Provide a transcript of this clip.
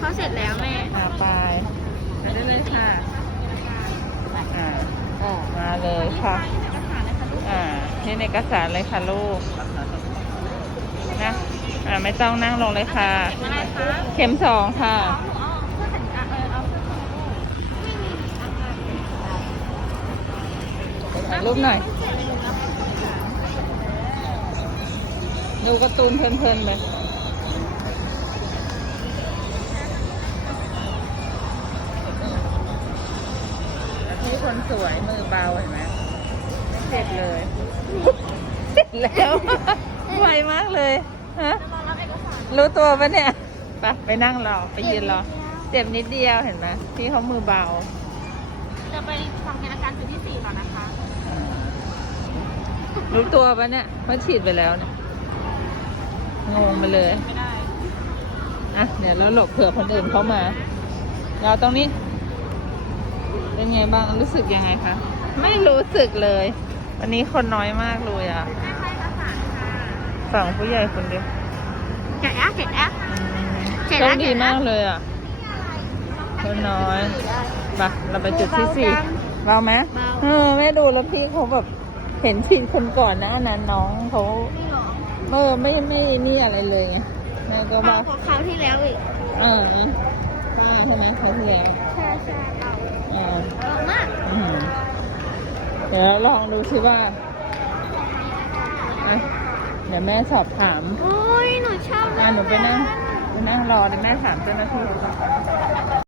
เขาเสร็จแล้วแม่อ่าไปไปได้เลยค่ะอ่ามาเลยค่ะอ่านี่ในเอกสารเลยค่ะลูกนะอ่าไม่ต้องนั่งลงเลยค่ะ เข็มอะไรคะเข็มสองค่ะหนูเอาเพื่อสัญญาเออเอาไม่มีอาการถ่ายรูปหน่อยดูการ์ตูนเพลินๆเลย คนสวยมือเบาเห็นไหมไม่เจ็บเลยเสร็จแล้วไวมากเลยฮะรอรับเอกสารรู้ตัวปะเนี่ยไปไปนั่งรอไปยืนรอเจ็บนิดเดียวเห็นไหมพี่เขามือเบาจะไปทำงานอาการจุดที่สี่ก่อนนะคะ รู้ตัวปะเนี่ยว่าฉีดไปแล้วเนี่ยงงไปเลยไม่ได้อะเดี๋ยวเราหลบเผื่อคนอื่นเข้ามา เราตรงนี้ เป็นไงบ้างรู้สึกยังไงคะ ไม่รู้สึกเลย วันนี้คนน้อยมากเลยอะแม่ให้เอกสารค่ะฝั่งผู้ใหญ่คนเดียวแกะแอปแกะแอปอืมเจ็ดโชแล้ควดีมากเลยอะคนน้อยไปเราไปจุดที่สี่เบาไหมเบาเออแม่ดูแล้วพี่เขาแบบเห็นทีคนก่อนหนะอันนั้นน้องเขานี่หรอเออไม่ไม่นี่อะไรเลยไงแม่ก็เบาว่ากว่าคราวที่แล้วอีกเออป้าใช่ไหมเขาที่แล้วใช่ใช่เบา เออ เบามาก อืมเดี๋ยวลองดูซิว่าอะเดี๋ยวแม่สอบถามโอ้ยหนูชอบอะหนูไปนั่งไปนั่งรอเดี๋ยวแม่ถามเจ้าหน้าที่